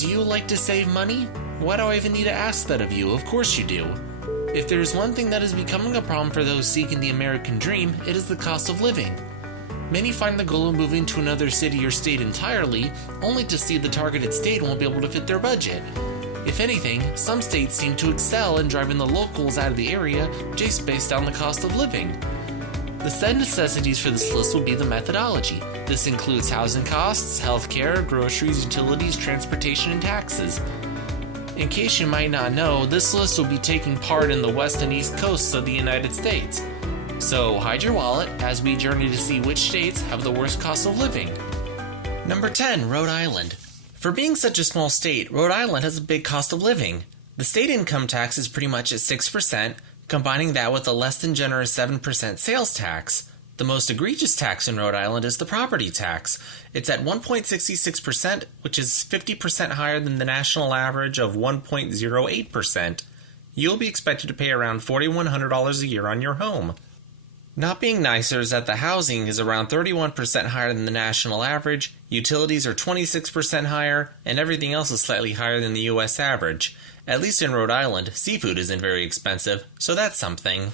Do you like to save money? Why do I even need to ask that of you? Of course you do. If there's one thing that is becoming a problem for those seeking the American dream, it is the cost of living. Many find the goal of moving to another city or state entirely, only to see the targeted state won't be able to fit their budget. If anything, some states seem to excel in driving the locals out of the area just based on the cost of living. The said necessities for this list will be the methodology. This includes housing costs, healthcare, groceries, utilities, transportation, and taxes. In case you might not know, this list will be taking part in the west and east coasts of the United States. So hide your wallet as we journey to see which states have the worst cost of living. Number 10, Rhode Island. For being such a small state, Rhode Island has a big cost of living. The state income tax is pretty much at 6%, combining that with a less than generous 7% sales tax. The most egregious tax in Rhode Island is the property tax. It's at 1.66%, which is 50% higher than the national average of 1.08%. You'll be expected to pay around $4,100 a year on your home. Not being nicer is that the housing is around 31% higher than the national average, utilities are 26% higher, and everything else is slightly higher than the US average. At least in Rhode Island, seafood isn't very expensive, so that's something.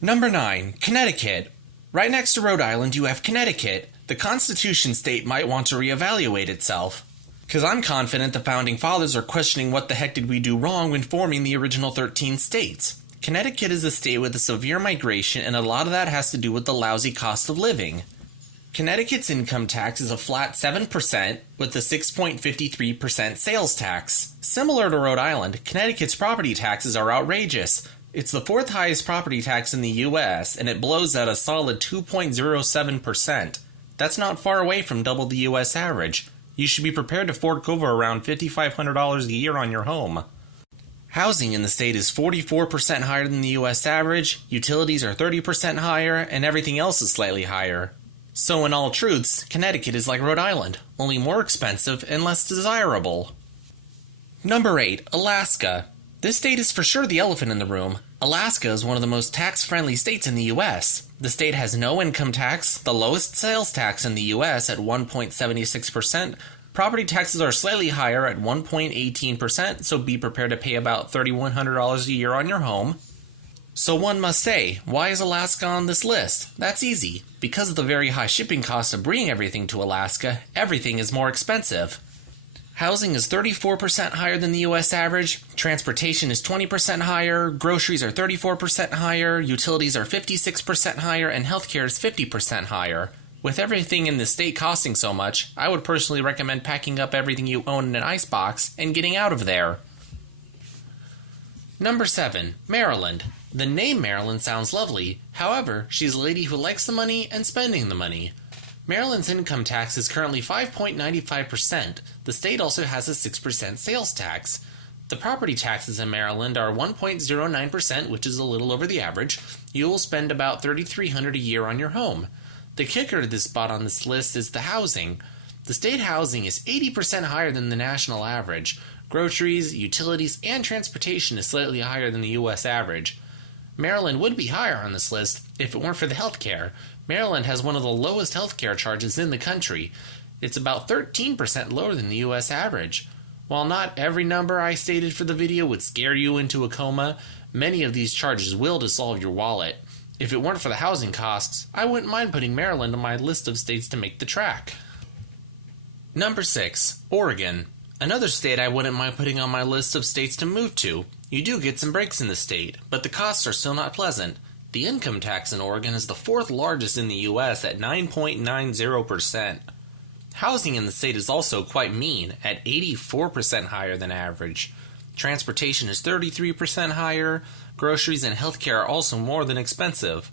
Number 9, Connecticut. Right next to Rhode Island, you have Connecticut. The Constitution state might want to reevaluate itself. Because I'm confident the Founding Fathers are questioning what the heck did we do wrong when forming the original 13 states. Connecticut is a state with a severe migration, and a lot of that has to do with the lousy cost of living. Connecticut's income tax is a flat 7% with a 6.53% sales tax. Similar to Rhode Island, Connecticut's property taxes are outrageous. It's the fourth highest property tax in the US, and it blows at a solid 2.07%. That's not far away from double the US average. You should be prepared to fork over around $5,500 a year on your home. Housing in the state is 44% higher than the US average, utilities are 30% higher, and everything else is slightly higher. So in all truths, Connecticut is like Rhode Island, only more expensive and less desirable. Number 8, Alaska. This state is for sure the elephant in the room. Alaska is one of the most tax-friendly states in the US. The state has no income tax, the lowest sales tax in the US at 1.76%. Property taxes are slightly higher at 1.18%, so be prepared to pay about $3,100 a year on your home. So one must say, why is Alaska on this list? That's easy. Because of the very high shipping cost of bringing everything to Alaska, everything is more expensive. Housing is 34% higher than the US average, transportation is 20% higher, groceries are 34% higher, utilities are 56% higher, and healthcare is 50% higher. With everything in the state costing so much, I would personally recommend packing up everything you own in an icebox and getting out of there. Number 7, Maryland. The name Maryland sounds lovely. However, she's a lady who likes the money and spending the money. Maryland's income tax is currently 5.95%. The state also has a 6% sales tax. The property taxes in Maryland are 1.09%, which is a little over the average. You will spend about $3,300 a year on your home. The kicker to this spot on this list is the housing. The state housing is 80% higher than the national average. Groceries, utilities, and transportation is slightly higher than the US average. Maryland would be higher on this list if it weren't for the healthcare. Maryland has one of the lowest healthcare charges in the country. It's about 13% lower than the US average. While not every number I stated for the video would scare you into a coma, many of these charges will dissolve your wallet. If it weren't for the housing costs, I wouldn't mind putting Maryland on my list of states to make the track. Number 6, Oregon. Another state I wouldn't mind putting on my list of states to move to. You do get some breaks in the state, but the costs are still not pleasant. The income tax in Oregon is the fourth largest in the US at 9.90%. Housing in the state is also quite mean at 84% higher than average. Transportation is 33% higher. Groceries and healthcare are also more than expensive.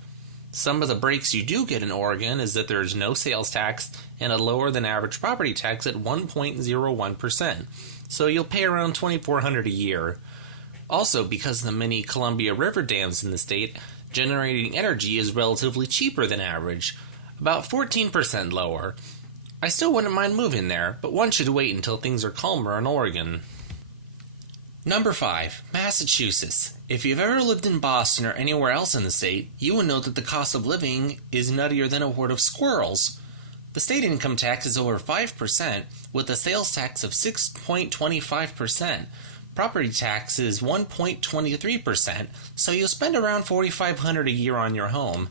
Some of the breaks you do get in Oregon is that there is no sales tax and a lower than average property tax at 1.01%. So you'll pay around $2,400 a year. Also, because of the many Columbia River dams in the state, generating energy is relatively cheaper than average, about 14% lower. I still wouldn't mind moving there, but one should wait until things are calmer in Oregon. Number 5, Massachusetts. If you've ever lived in Boston or anywhere else in the state, you will know that the cost of living is nuttier than a horde of squirrels. The state income tax is over 5%, with a sales tax of 6.25%. Property tax is 1.23%, so you'll spend around $4,500 a year on your home.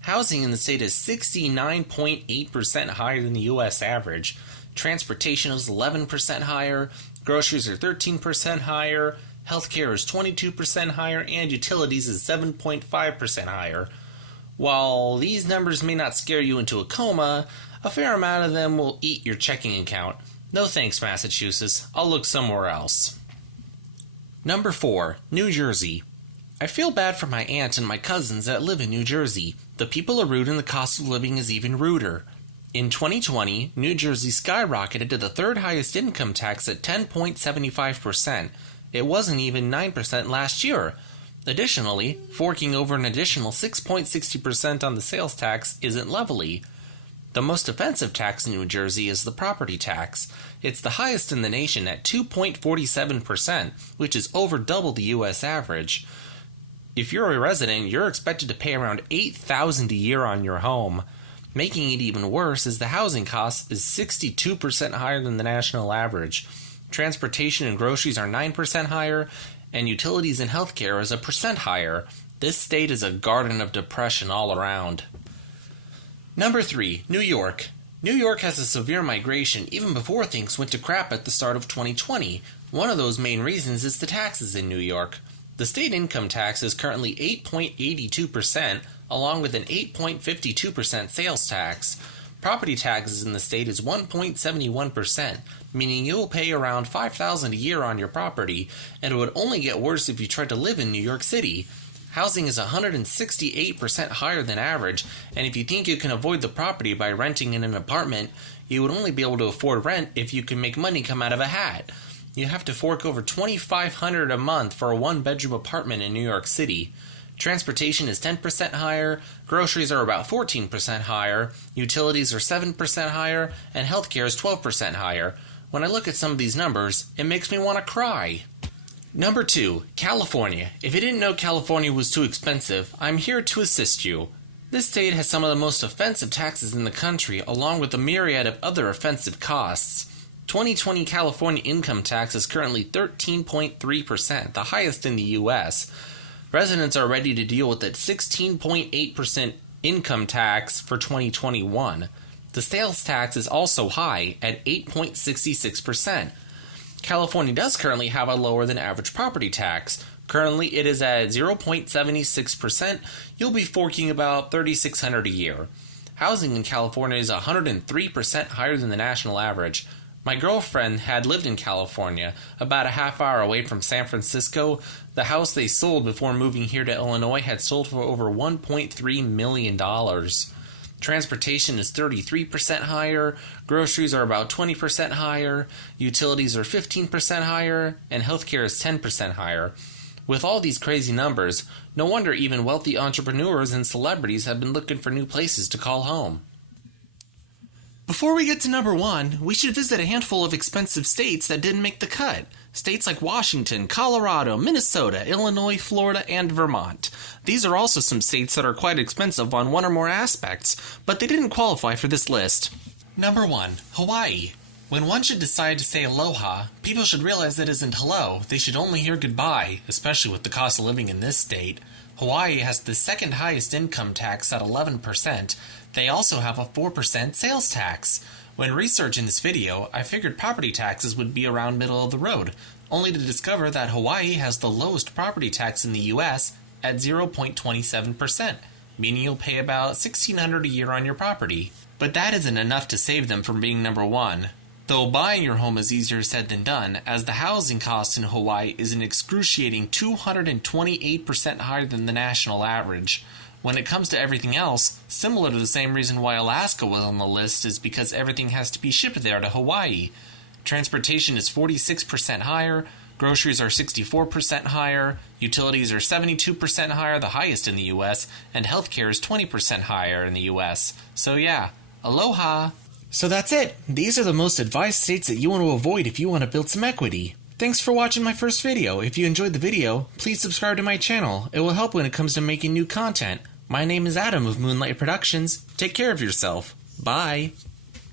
Housing in the state is 69.8% higher than the U.S. average. Transportation is 11% higher, groceries are 13% higher, healthcare is 22% higher, and utilities is 7.5% higher. While these numbers may not scare you into a coma, a fair amount of them will eat your checking account. No thanks, Massachusetts. I'll look somewhere else. Number 4. New Jersey. I feel bad for my aunt and my cousins that live in New Jersey. The people are rude and the cost of living is even ruder. In 2020, New Jersey skyrocketed to the third highest income tax at 10.75%. It wasn't even 9% last year. Additionally, forking over an additional 6.60% on the sales tax isn't lovely. The most offensive tax in New Jersey is the property tax. It's the highest in the nation at 2.47%, which is over double the U.S. average. If you're a resident, you're expected to pay around $8,000 a year on your home. Making it even worse is the housing cost is 62% higher than the national average. Transportation and groceries are 9% higher, and utilities and healthcare is 1% higher. This state is a garden of depression all around. Number 3. New York. New York has a severe migration even before things went to crap at the start of 2020. One of those main reasons is the taxes in New York. The state income tax is currently 8.82%, along with an 8.52% sales tax. Property taxes in the state is 1.71%, meaning you will pay around $5,000 a year on your property, and it would only get worse if you tried to live in New York City. Housing is 168% higher than average, and if you think you can avoid the property by renting in an apartment, you would only be able to afford rent if you can make money come out of a hat. You have to fork over $2,500 a month for a one-bedroom apartment in New York City. Transportation is 10% higher, groceries are about 14% higher, utilities are 7% higher, and healthcare is 12% higher. When I look at some of these numbers, it makes me want to cry. Number 2. California. If you didn't know California was too expensive, I'm here to assist you. This state has some of the most offensive taxes in the country, along with a myriad of other offensive costs. 2020 California income tax is currently 13.3%, the highest in the U.S. Residents are ready to deal with that 16.8% income tax for 2021. The sales tax is also high at 8.66%. California does currently have a lower than average property tax. Currently it is at 0.76%. You'll be forking about $3,600 a year. Housing in California is 103% higher than the national average. My girlfriend had lived in California, about a half hour away from San Francisco. The house they sold before moving here to Illinois had sold for over $1.3 million. Transportation is 33% higher, groceries are about 20% higher, utilities are 15% higher, and healthcare is 10% higher. With all these crazy numbers, no wonder even wealthy entrepreneurs and celebrities have been looking for new places to call home. Before we get to number 1, we should visit a handful of expensive states that didn't make the cut. States like Washington, Colorado, Minnesota, Illinois, Florida, and Vermont. These are also some states that are quite expensive on one or more aspects, but they didn't qualify for this list. Number 1. Hawaii. When one should decide to say aloha, people should realize that isn't hello. They should only hear goodbye, especially with the cost of living in this state. Hawaii has the second highest income tax at 11%. They also have a 4% sales tax. When researching this video, I figured property taxes would be around middle of the road, only to discover that Hawaii has the lowest property tax in the US at 0.27%, meaning you'll pay about $1,600 a year on your property. But that isn't enough to save them from being number 1. Though buying your home is easier said than done, as the housing cost in Hawaii is an excruciating 228% higher than the national average. When it comes to everything else, similar to the same reason why Alaska was on the list is because everything has to be shipped there to Hawaii. Transportation is 46% higher, groceries are 64% higher, utilities are 72% higher, the highest in the US, and healthcare is 20% higher in the US. So yeah, aloha! So that's it. These are the most advised states that you want to avoid if you want to build some equity. Thanks for watching my first video. If you enjoyed the video, please subscribe to my channel. It will help when it comes to making new content. My name is Adam of Moonlight Productions. Take care of yourself. Bye.